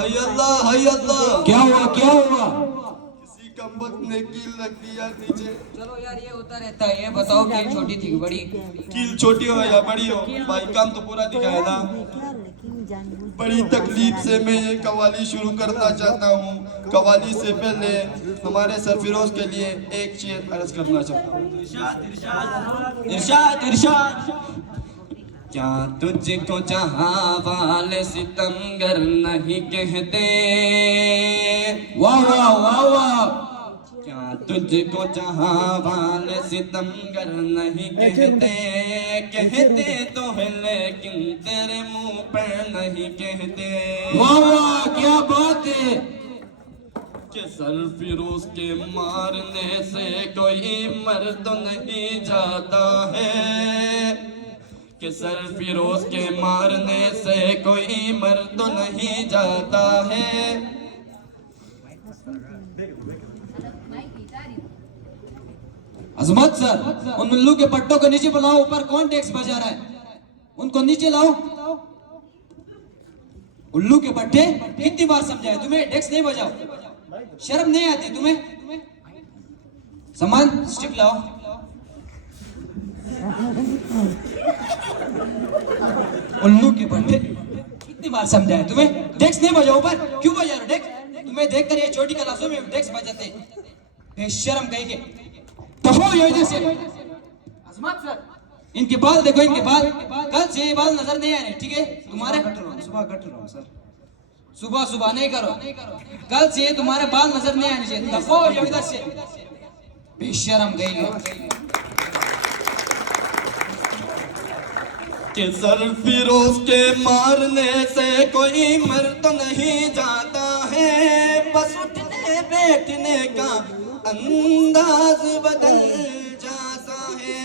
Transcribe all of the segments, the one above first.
हाय अल्लाह, हाय अल्लाह। क्या हुआ, क्या हुआ? किसी कमबख्त ने कील रख दिया नीचे। चलो यार, ये होता रहता है। ये बताओ कील छोटी थी कि बड़ी? कील छोटी हो या बड़ी हो, भाई काम तो पूरा दिखाया ना। बड़ी तकलीफ से मैं ये कवाली शुरू करना चाहता हूँ। कवाली से पहले हमारे सरफिरोज के लिए एक शेर अर्ज करना चाहता हूँ। इरशाद, इरशाद। क्या तुझको जहाँ वाले सितमगर नहीं कहते? वाह वाह वाह वाह। क्या तुझको जहाँ वाले सितमगर नहीं कहते? कहते तो है लेकिन तेरे मुंह पर नहीं कहते। वाह वाह, क्या बात है। कि सरफिरोज के मारने से कोई मर तो नहीं जाता है। कि सरफिरोज के मारने से कोई मर तो नहीं जाता है। अजमत सर, उन उल्लू के पट्टों को नीचे बुलाओ। ऊपर कौन टैक्स बजा रहा है? उनको नीचे लाओ। उल्लू के पट्टे कितनी बार समझाए तुम्हें? टैक्स नहीं बजाओ, शर्म नहीं आती तुम्हें? सामान स्टिक लाओ। उल्लू के पट्टे कितनी बार समझाए तुम्हें? टैक्स नहीं बजाओ। ऊपर क्यों बजा रहे हो टैक्स? तुम्हें देखकर ये छोटी क्लासों में टैक्स बजाते बेशर्म कहीं के। तो हो इधर से। अजमत सर, इनके बाल देखो, इनके बाल। कल से ये बाल नजर नहीं आ रहे, ठीक है? तुम्हारे सुबह कट रहा हूँ सर। सुबह सुबह नहीं करो, कल से तुम्हारे बाल नजर नहीं आने चाहिए। दफा हो जाओ इधर से, बेशर्म कहीं कि सरफिरोज के मारने से कोई मर तो नहीं जाता है। बस उठने बैठने का अंदाज बदल जाता है।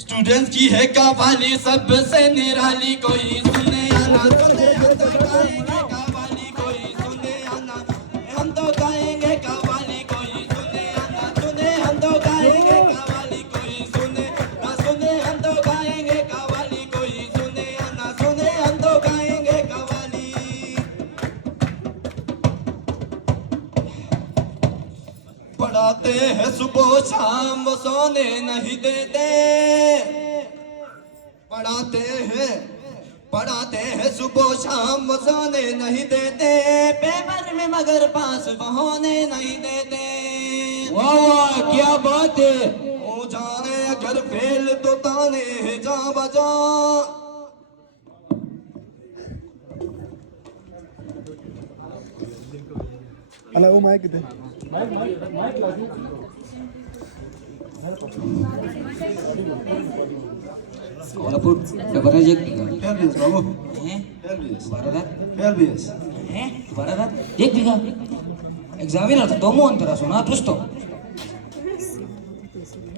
स्टूडेंट की है कवाली सबसे निराली। कोई सुने या ना सुने हम तो गाएंगे कवाली। कोई सुने या ना हम तो गाएंगे कवाली। कोई सुने या ना सुने हम तो गाएंगे कवाली। कोई सुने ना सुने हम तो गाएंगे कवाली। कोई सुने या ना सुने हम तो गाएंगे कवाली। पढ़ाते हैं सुबह शाम वो सोने नहीं देते। पढ़ाते हैं सुबह शाम वो सोने नहीं देते। पेपर में मगर पास वो होने नहीं देते। वाह वाह, क्या बात है। हो जाए अगर फेल तो ताने हैं जा बजा। अला वो माइक दे। Walaupun dapat aja Helbies babu. eh Helbies. Baradat Helbies. Baradat एक बीघा एग्जामिनर तो दोमो अंतरा सुना दोस्तो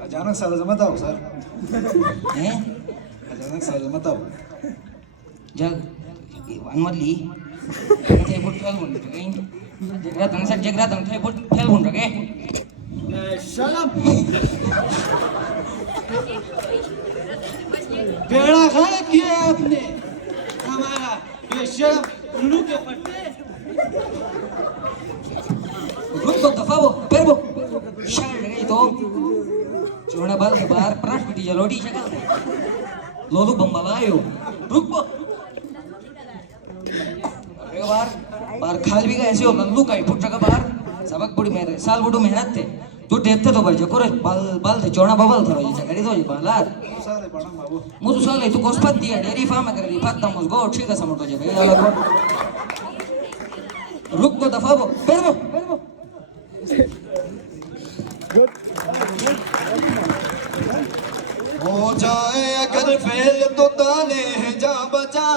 अचानक साला जमता हो सर। eh अचानक साला जमता हो। jag wan madli thai put fel bun kai jagratang thai put fel bun rake Shut up. बेड़ा खड़ा किया है आपने हमारा बेशर्म उल्लू के पट्टे। रुको दफावो perbo shar gay to चोड़ा बाल के बाहर पराठ पिटी जलोटी शक्ल लोलू बम्बलायो रुको अरे बार खाल भी का ऐसे हो नल्लू का फुट का बाहर सबक बुड़ी मेहनत साल बुड़ू मेहनत थे तू देखते तो बच्चे कोरे बाल थे चोड़ा बबल था ये जगड़ी तो ये बालार सारे पढ़ा बाबू। मुझे साले तू कोस्पत दिया डेरी फार्म कर ली फत्ता मुझको ठीक है समझ जाए ये अलग रुक को दफा वो perbo हो जाए अगर फेल तो ताने हैं जा बचा।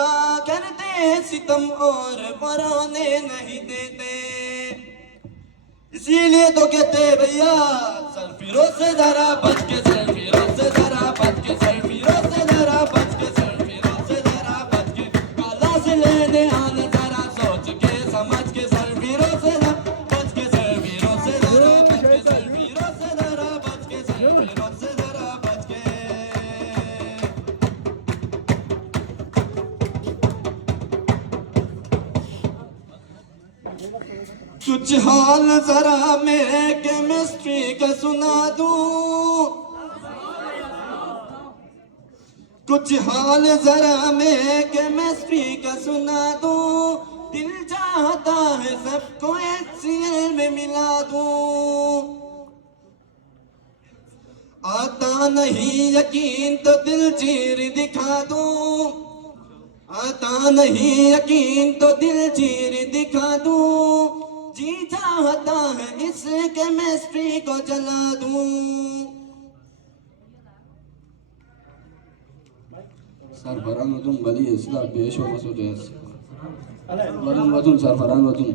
करते हैं सितम और पराने नहीं देते। इसीलिए तो कहते भैया सरफिरोज से जरा बच के, सरफिरोज से जरा बच के, सरफिरोज से जरा बच के, सरफिरोज से जरा बच के। काला से लेने आने जरा कुछ हाल जरा मैं केमिस्ट्री का सुना दूं, कुछ हाल जरा मैं केमिस्ट्री का सुना दूं, दिल चाहता है सबको HCl में मिला दूं। आता नहीं यकीन तो दिल चीर दिखा दूं, आता नहीं यकीन तो दिल चीर दिखा दूं, जी चाहता है इस केमिस्ट्री को जला दूं। सरफरानमधून वली इस्लाम बेशो मसूद वरनमधून सरफरानमधून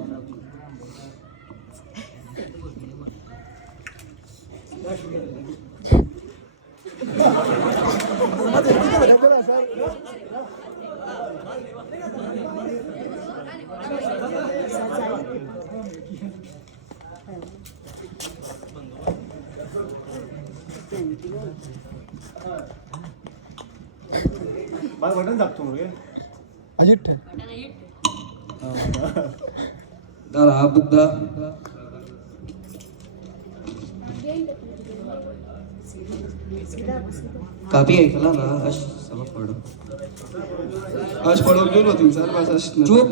बटन दाबतो रे अजित दारा बुद्धा काफी है कला ना आज सबक पढ़ो आज पढ़ोगे लो तुम सर बस आज चुप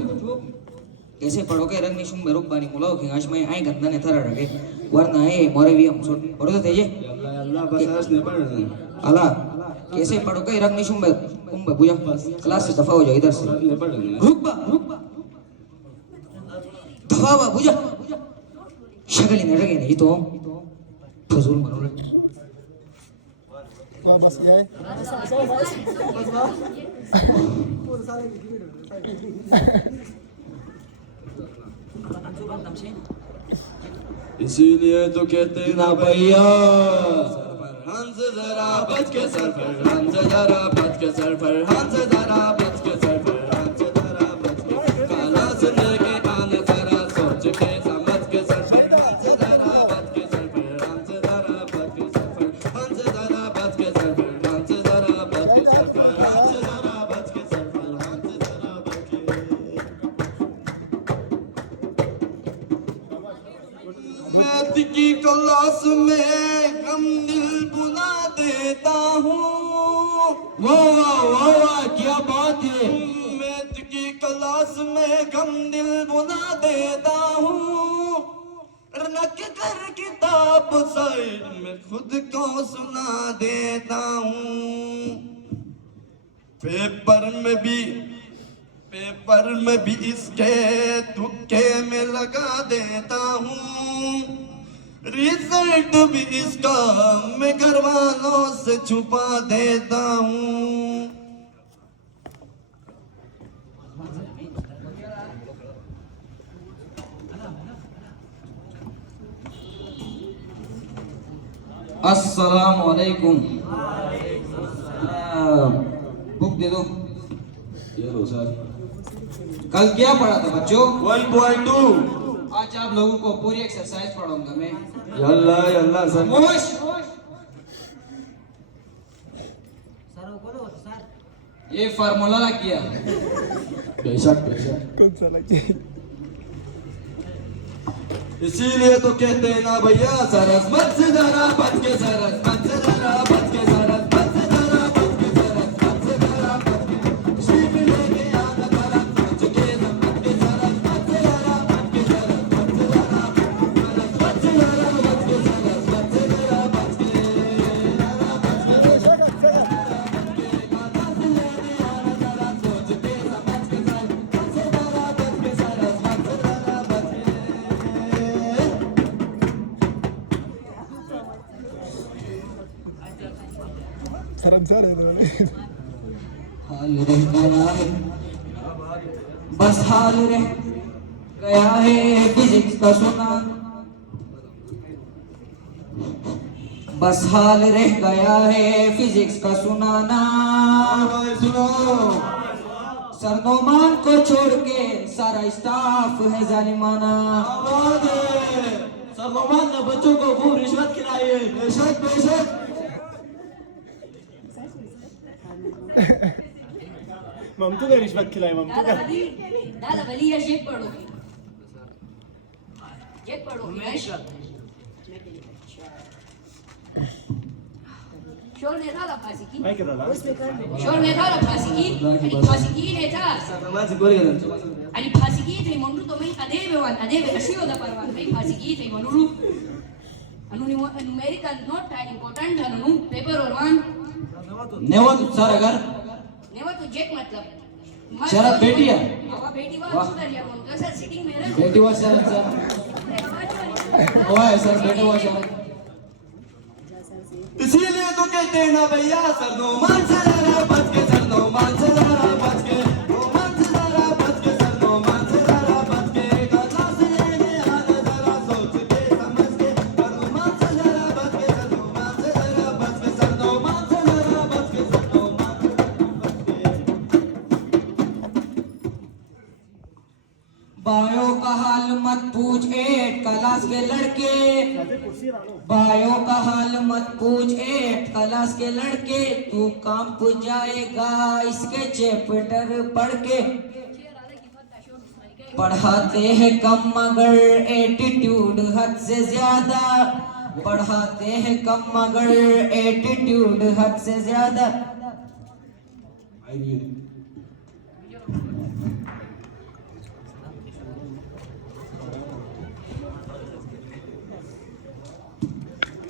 कैसे पढ़ोगे रंग निशुम बेरुक बानी मुलाओ कि आज मैं आए गंदा ने थरा रखे वरना है मोरे भी हम छोड़ पढ़ो तो तेजे अल्लाह बस आज नहीं पढ़ रहे अला कैसे पढ़ोगे रंग निशुम बे कुम बे बुया क्लास से दफा हो जाओ इधर से नहीं पढ़ रहे रुक बा दफा बा बुया शक्ल ही नड़गे नहीं तो फजूल मरो रे बस ये है इसीलिए तो कहते ना भैया सरफरान से जरा बच के, सरफरान से जरा बच के, सरफरान से जरा बच के, सरफरान से जरा बच के, काला से लेके आना जरा सोच के समझ के, सरफरान से जरा बच के, सरफरान से जरा बच के, सरफरान से जरा बच के, सरफरान से जरा बच के, सरफरान से जरा बच के, सरफरान से जरा बच के। मैथ की क्लास में हम दिल बुला देता हूँ, वाह क्या बात है। मैथ की क्लास में हम दिल बुला देता हूँ, रख कर किताब साइड में खुद को सुना देता हूँ। पेपर में भी इसके तुक्के में लगा देता हूँ, रिजल्ट भी इसका मैं घर वालों से छुपा देता हूँ। अस्सलाम वालेकुम बुक दे दो ये लो सर। कल क्या पढ़ा था बच्चों 1.2 आज आप लोगों को पूरी एक्सरसाइज पढ़ाऊंगा मैं यल्ला यल्ला सर। खामोश ये फार्मूला ला किया बेशक बेशक। कौन सा लगे इसीलिए तो कहते हैं ना भैया सरस मत से जरा बच के, सरस मत से जरा बच के, सरस मत से जरा बच के, सरस मत से जरा बच के, शीप लेके आना जरा सोच के समझ के, सरस मत से जरा बच के, सरस मत से जरा बच के, सरस मत से जरा बच के, सरस मत से जरा बच के, सोच के समझ के, सरस मत से जरा बच के, सरस मत से जरा बच के। शर्मसार है हाल रह गया है बस हाल रह गया है फिजिक्स का सुना बस हाल रह गया है फिजिक्स का सुनाना सुनो सरनोमान को छोड़ के सारा स्टाफ है जालिमाना सरनोमान ने बच्चों को खूब रिश्वत खिलाई है। बेशक बेशक। ममतू ने रिश्वत खिलाई, ममतू का दादा वली या शेख पढ़ोगे जेक पढ़ो हिमेश शोर ने था फासी की माइक दादा शोर ने था फासी की आणि फासी की ने था आणि फासी की थे म्हणून तो मी अदेवे अशी होता परवा मी फासी की थे म्हणून अनु न्यूमेरिकल नोट है इंपॉर्टेंट है अनु पेपर और वन नेवा तू सर अगर नेवा तो जेक मतलब चला बेटी है बाबा बेटी वाह सुधर या म्हणून कसं सिटिंग में रह बेटी वाला सर ओए सर बेटी वाला सर इसीलिए तो कहते हैं ना भैया सरनो मान से जरा बच के सरनो मान से जरा बच के ओ मान से जरा बच के सरनो मान से जरा बच के गला से लेने आना जरा सोच के समझ के सरनो मान से जरा बच के सरनो मान से जरा बच के सरनो मान से जरा बच के सरनो मान से जरा बच के बायो का हाल मत पूछ 8 क्लास के लड़के बायो का हाल मत पूछ 8 क्लास के लड़के तू कांप जाएगा इसके चैप्टर पढ़ के पढ़ाते हैं कम मगर एटीट्यूड हद से ज्यादा पढ़ाते हैं कम मगर एटीट्यूड हद से ज्यादा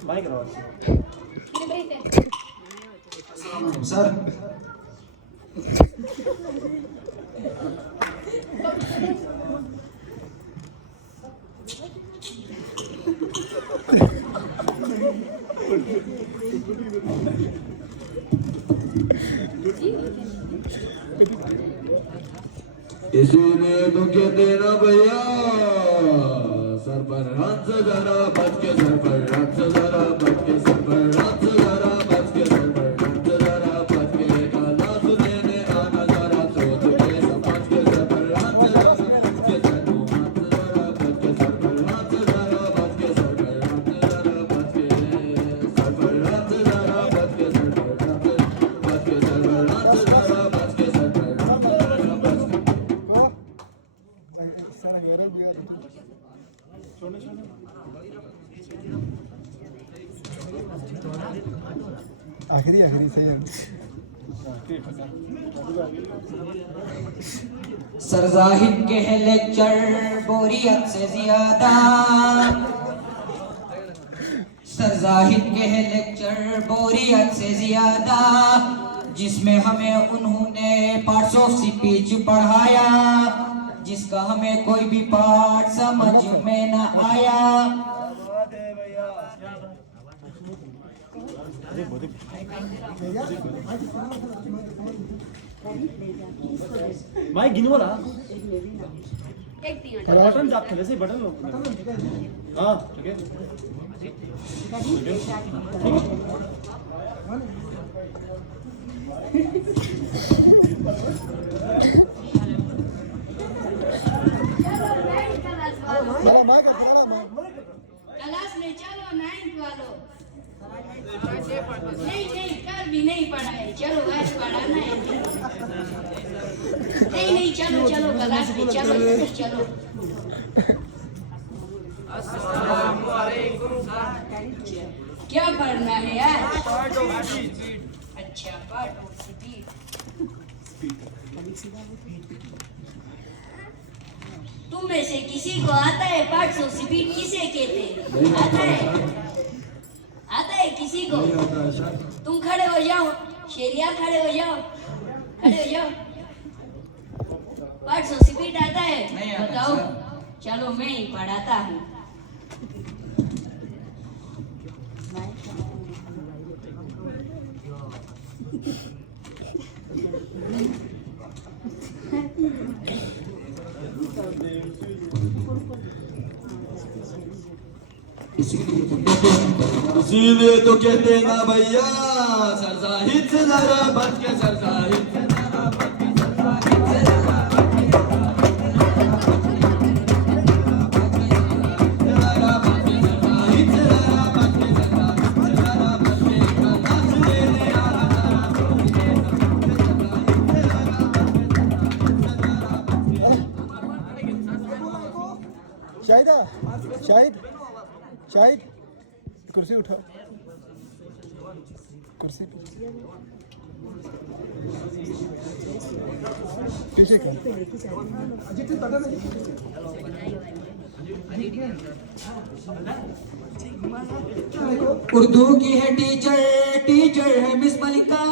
माइक दादा सर इसीलिए तो कहते ना भैया सर पर हाथ से जरा बच के सर पर हाथ से जरा बच के सर पर हाथ से जरा बच के सर पर हाथ से जरा बच के काला सुनेने आना जरा सोच के समझ के सर पर हाथ से जरा बच के सर को हाथ से जरा बच के सर पर हाथ से जरा बच के सर पर हाथ से जरा बच के सर पर हाथ से जरा बच के सर पर हाथ से बच के सर पर हाथ से जरा बच के सर पर हाथ से जरा बच के सारा मेरा भी आखिरी से सर जाहिद के है लेक्चर बोरियत से ज्यादा सर जाहिद के है लेक्चर बोरियत से ज्यादा जिसमें हमें उन्होंने पार्ट्स ऑफ स्पीच पढ़ाया जिसका हमें कोई भी पार्ट समझ में न आया माइक गिनवा ना एक दिन बटन जाते जैसे बटन हाँ ठीक है क्लास में चलो 9th वालों नहीं कल भी नहीं पढ़ा है चलो आज पढ़ाना है नहीं चलो क्लास में चलो क्या पढ़ना है यार अच्छा पार्ट ऑफ स्पीच तुम में से किसी को आता है पार्ट्स ऑफ स्पीच किसे कहते हैं आता है किसी को तुम खड़े हो जाओ शेरिया खड़े हो जाओ पार्ट्स ऑफ स्पीच आता है बताओ चलो मैं ही पढ़ाता हूँ इसीलिए तो कहते हैं ना भैया सर जाहिद से जरा बच के सर जाहिद से जरा बच के सर जाहिद से जरा बच के जरा बच के सर जाहिद से जरा बच के सर जाहिद से जरा बच के नाच लेने आना जरा सोच के शाहिदा शाहिद शाहिद कुर्सी उठा कुर्सी पीछे कर उर्दू की है टीचर टीचर है मिस मलिका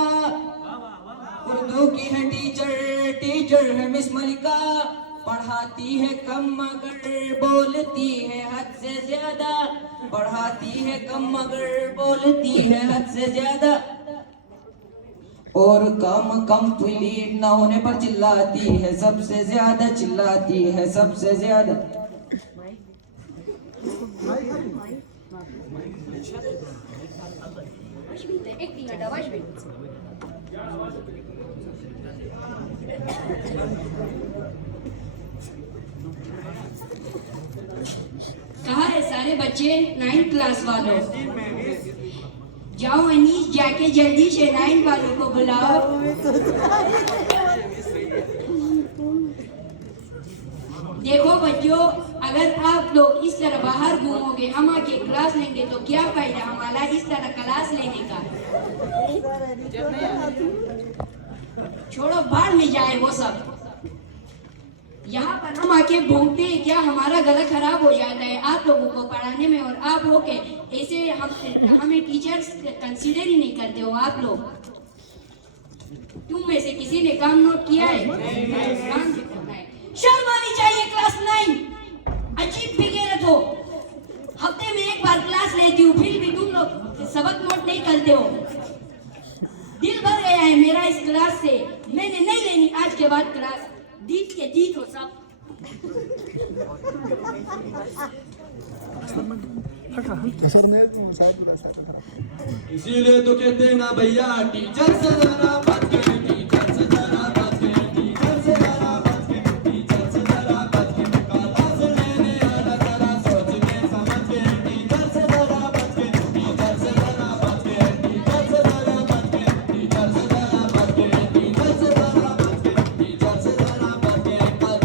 उर्दू की है टीचर टीचर है मिस मलिका पढ़ाती है कम मगर बोलती है हद से ज्यादा पढ़ाती है कम मगर बोलती है हद से ज्यादा और कम कंप्लीट न होने पर चिल्लाती है सबसे ज्यादा चिल्लाती है सबसे ज्यादा एक मिनट आवाज में कहाँ है सारे बच्चे 9th क्लास वालों जाओ अनीस जाके जल्दी से 9 वालों को बुलाओ देखो बच्चों अगर आप लोग इस तरह बाहर घूमोगे हम आके क्लास लेंगे तो क्या फायदा हमारा इस तरह क्लास लेने का छोड़ो बाहर में जाए वो सब यहाँ पर हम आके घूमते हैं क्या हमारा गला खराब हो जाता है आप लोगों को पढ़ाने में और आप लोग के ऐसे हमें टीचर्स कंसीडर ही नहीं करते हो आप लोग तुम में से किसी ने काम नोट किया है काम से करना है शर्म आनी चाहिए क्लास 9 अजीब बेगैरत हो हफ्ते में एक बार क्लास लेती हूँ फिर भी तुम लोग सबक नोट नहीं करते हो दिल भर गया है मेरा इस क्लास से मैंने नहीं लेनी आज के बाद क्लास दीद के दीद हो सब असर नहीं शायद पूरा असर इसीलिए तो कहते हैं ना भैया टीचर से जरा बात करें टीचर से जरा बात करें टीचर से जरा बात करें टीचर से जरा बात करें क्लास लेने आना जरा सोच के समझ के टीचर से जरा बात करें टीचर से जरा बात करें टीचर से जरा बात करें टीचर से जरा बात करें टीचर से जरा बात करें टीचर से जरा बात करें क्लास लेने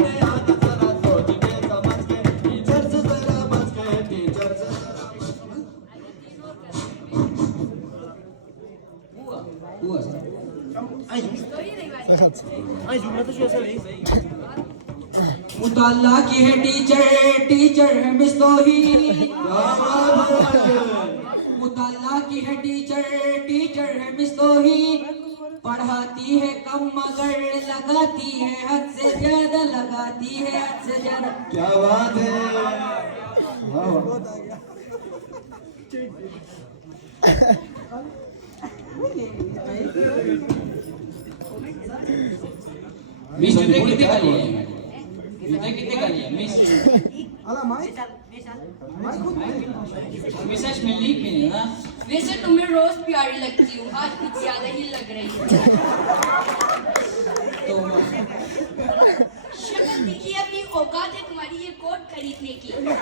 आना जरा सोच के समझ के टीचर से जरा बात करें टीचर से मुताल्ला की है टीचर टीचर है मिस तौहीद मुताल्ला की है टीचर टीचर है मिस तौहीद पढ़ाती है कम मगर लगाती है हद से ज्यादा लगाती है हद से ज्यादा क्या बात है मिस जूते कितने का लिए जूते कितने का लिए मिस मिसेस मिली भी नहीं ना वैसे तुम्हें रोज प्यारी लगती हूँ आज कुछ ज्यादा ही लग रही है तो शक्ल देखिए अपनी औकात है तुम्हारी ये कोट खरीदने की लड़ने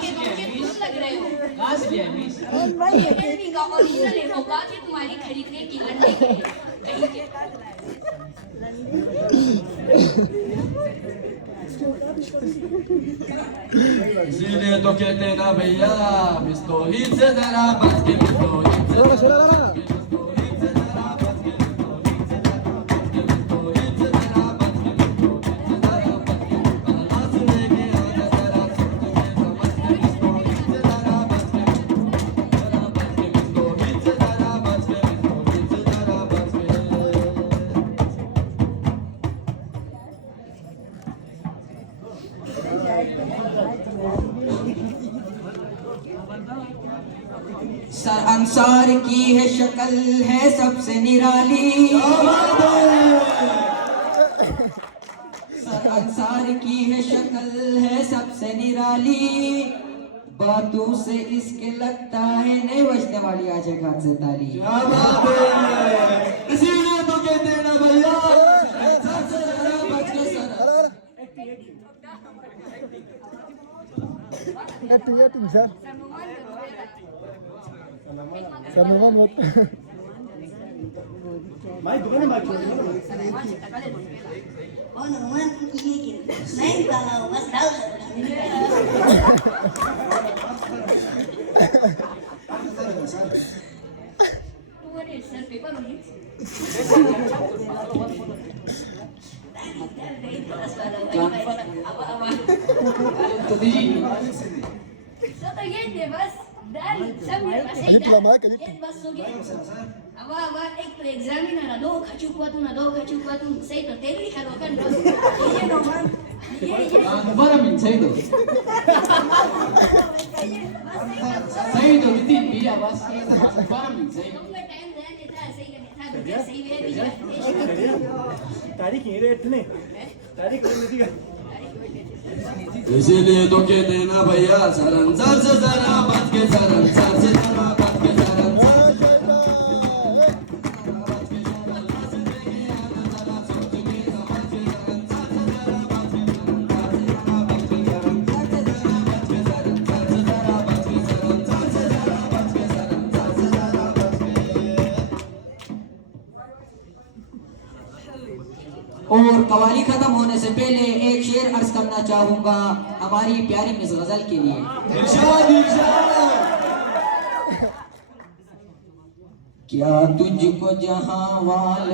के बच्चे तुम लग रहे हो कहाँ से लिया मिस एकेडमी का ओरिजिनल है औकात है तुम्हारी खरीदने की लड़ने के कहीं के इसीलिए तो कहते हैं ना भैया मिस तौहीद से जरा बात के मिस तौहीद से जरा बात के मिस तौहीद से जरा बात के मिस तौहीद से जरा बात के मिस तौहीद से जरा बात के क्लास लेके आना जरा सोच के समझ के मिस तौहीद से जरा बात के मिस तौहीद से जरा बात के मिस तौहीद से जरा बात के सर अंसार की है शक्ल है सबसे निराली सर अंसार की है शक्ल है सबसे निराली बातों से इसके लगता है नहीं बजने वाली आज एक हाथ से ताली क्या बात है इसीलिए तो कहते हैं ना भैया एक्टिंग सर सर मत माइक दुकान माइक छोड़ Ono man ini lain kalau mas tahu तू अरे सर पेपर में तो दीजिए तो ये दे बस डाल सब मेरे पास Ini pula mana kali? एक बस हो गया अब एक तो एग्जामिनर ना दो खचुपा तुम सही तो तेरी करो कर ये नो man ये दोबारा मिल सही दो सही दो दीदी भैया बस दोबारा मिल सही दो तुमको टाइम दे देता सही करने था सही वे तारीख ये रेट ने तारीख कर दी इसीलिए तो कहते हैं ना भैया सरंसार से जरा बच के सरंसार से जरा बच के सरंसार और कवाली खत्म होने से पहले एक शेर अर्ज करना चाहूंगा हमारी प्यारी मिस गजल के लिए। इरशाद इरशाद क्या तुझको जहां वाल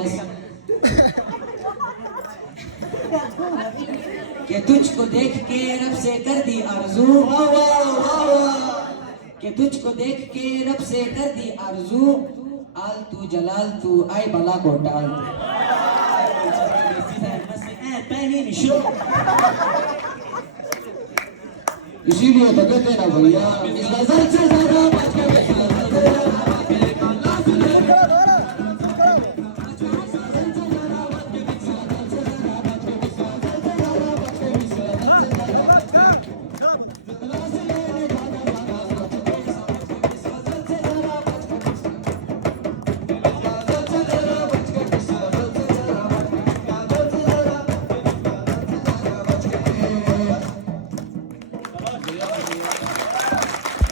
के तुझको देख के रब से कर दी आरज़ू, के तुझको देख के रब से कर दी आरज़ू, आल तू जलाल तू आए भला को टाल। इसीलिए तो कहते हैं ना भैया इस गजल से ज्यादा बच के